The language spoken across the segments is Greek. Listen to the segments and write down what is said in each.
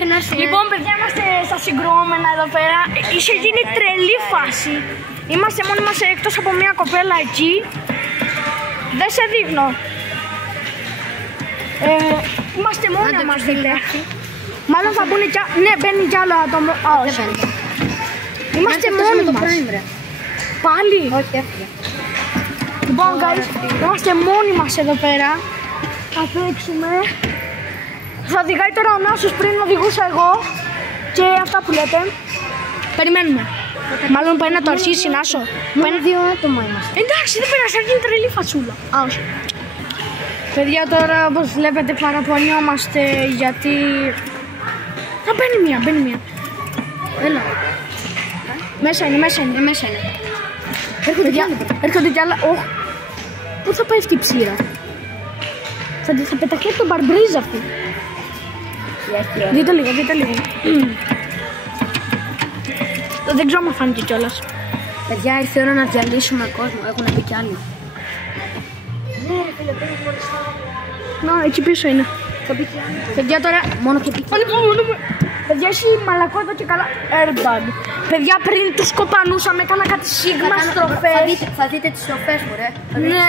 και να έρθει. Λοιπόν, παιδιά, είμαστε στα συγκρόμενα εδώ πέρα. Είχε γίνει τρελή φάση. Είμαστε μόνοι μας εκτός από μια κοπέλα εκεί. Δεν σε δείχνω. Είμαστε μόνοι μας, δείτε. Μάλλον θα μπουν κι ναι, μπαίνει κι άλλο άτομο. Α, όχι. Είμαστε μόνοι μας. Πάλι. Όχι, έφυγε. Λοιπόν, guys, είμαστε μόνοι μας εδώ πέρα. Θα παίξουμε. Θα οδηγάει τώρα ο Νάσος, πριν οδηγούσα εγώ. Και αυτά που λέτε. Περιμένουμε. Μάλλον πάει να το αρχίσει, Νάσο. Μόνο 2 άτομα είμαστε. Εντάξει, δεν πειράζει, θα γίνει τρελή φατσούλα. Α, όχι. Παιδιά, τώρα όπως βλέπετε παραπονιόμαστε γιατί... Θα μπαίνει μία. Έλα. Μέσα είναι. Μέσα είναι. Έρχονται κι άλλα. Πού θα πάει αυτή η ψήρα? Θα πεταχτεί από τον μπαρμπρίζ αυτή. Δείτε λίγο. Δεν ξέρω αν φάνηκε κιόλας. Παιδιά, ήρθε η ώρα να διαλύσουμε κόσμο. Έχουν πει κι άλλοι. Να, εκεί πίσω είναι. Θα πει κι άλλοι. Παιδιά, τώρα... Μόνο και πει. Παιδιά, έχει μαλακό εδώ και καλά airbag. Παιδιά, πριν τους σκοπανούσαμε, έκανα κάτι σίγμα στροφές. Θα δείτε τις στροφές μου, ρε. Ναι.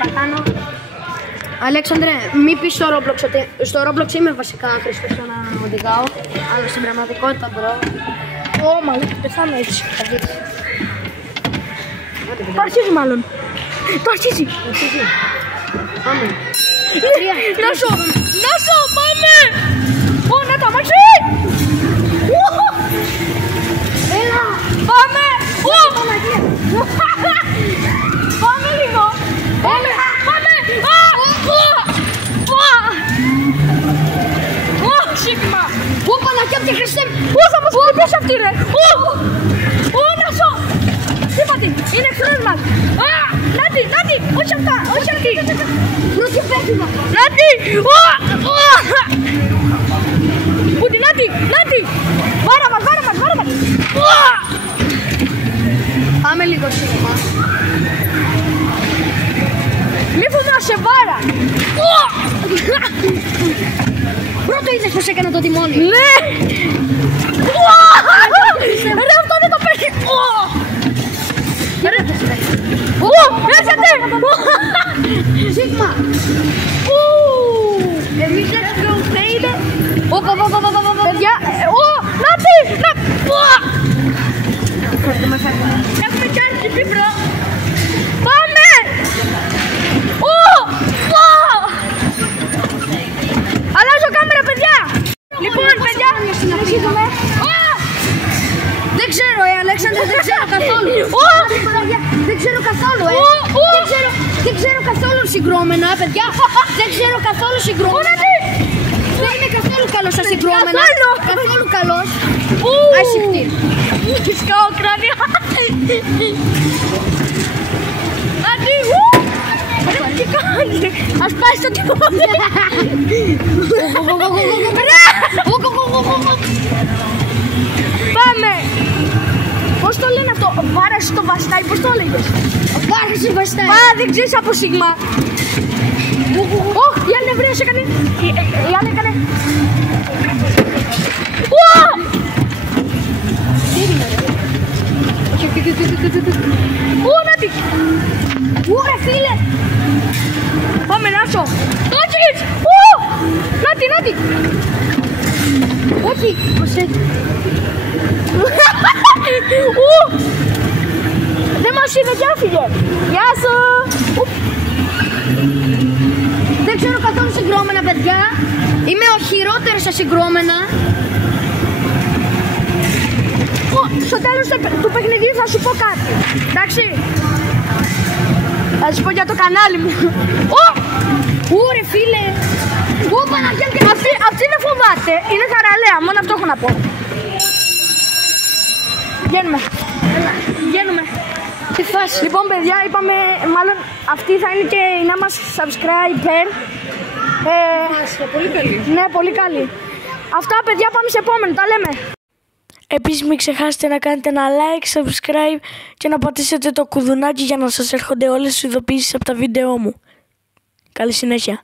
Πατάνω. Αλέξανδρε, μη πεις στο Roblox ότι στο Roblox είμαι βασικά χρηστός στο να οδηγάω, αλλά στην πραγματικότητα μπρο. Μαλάκα, πεθάνω έτσι. Θα δείτε. Το αρχίζει μάλλον. Το αρχίζει. Πάμε. Νάσο, πάμε. Να το αμάξι. Έλα. Πάμε. Πάμε λίγο. Πάμε. Σίγμα. Παναγιά από τη Χριστέ. Θα μας χτυπήσει αυτή ρε. Νάσο. Σύμπατη, είναι εχθρός μας. Νάτι, όχι αυτά, όχι αυτή. Πρώτη πέφυγα. Νάτι. Πού την Νάτι. Βάρα μας. Πάμε λίγο Σίγμα. Μη φοβάσαι, βάρα. Πρώτο είδες πως έκανα το τιμόνι. Ναι. Ρε, αυτό δεν το παίρνει. Έρχεται. Σίγμα. Εμείς let's go baby. Παιδιά, Νάτι. Έχουμε κι άλλη πίπρο. Πάμε. Αλλάζω κάμερα, παιδιά. Λοιπόν, παιδιά, συνεχίζουμε. Δεν ξέρω, Αλέξανδρε, δεν ξέρω καθόλου. Δεν ξέρω καθόλου, Δεν ξέρω καθόλου συγκρόμενα, παιδιά. Δεν ξέρω καθόλου συγκρόμενα. Δεν είμαι καθόλου καλός στα συγκρόμενα. Καθόλου καλός. Ασυχτή. Φυσκάω κράνια. Αντί, τι κάνει. Ας πάει στο τιμόνι. Πάμε. Πώς το λένε αυτό, βάρας στο βαστάι, πώς το έλεγες? Βάρας στο βαστάι. Δεν ξέρεις από Σίγμα. Η άλλη ευρέως έκανε. Η άλλη έκανε. Νάτι. Ρε φίλε. Πάμε, Νάσο. Το έχεις. Νάτι. Όχι, προσέχει. Δεν μας είδε και έφυγε. Γεια σου. Δεν ξέρω καθόλου συγκρόμενα, παιδιά. Είμαι ο χειρότερος στα συγκρόμενα. Στο τέλος του παιχνιδιού θα σου πω κάτι. Εντάξει. Θα σου πω για το κανάλι μου. Ρε φίλε. Παναγιά. Αυτή δεν φοβάται. Είναι θαραλέα. Μόνο αυτό έχω να πω. Βγαίνουμε. Τι φάση. Λοιπόν, παιδιά, είπαμε, μάλλον αυτή θα είναι και η νέα μας subscriber. Πολύ καλή. Ναι, πολύ καλή. Αυτά, παιδιά, πάμε σε επόμενο. Τα λέμε. Επίσης μην ξεχάσετε να κάνετε ένα like, subscribe και να πατήσετε το κουδουνάκι για να σας έρχονται όλες τις ειδοποιήσεις από τα βίντεό μου. Καλή συνέχεια.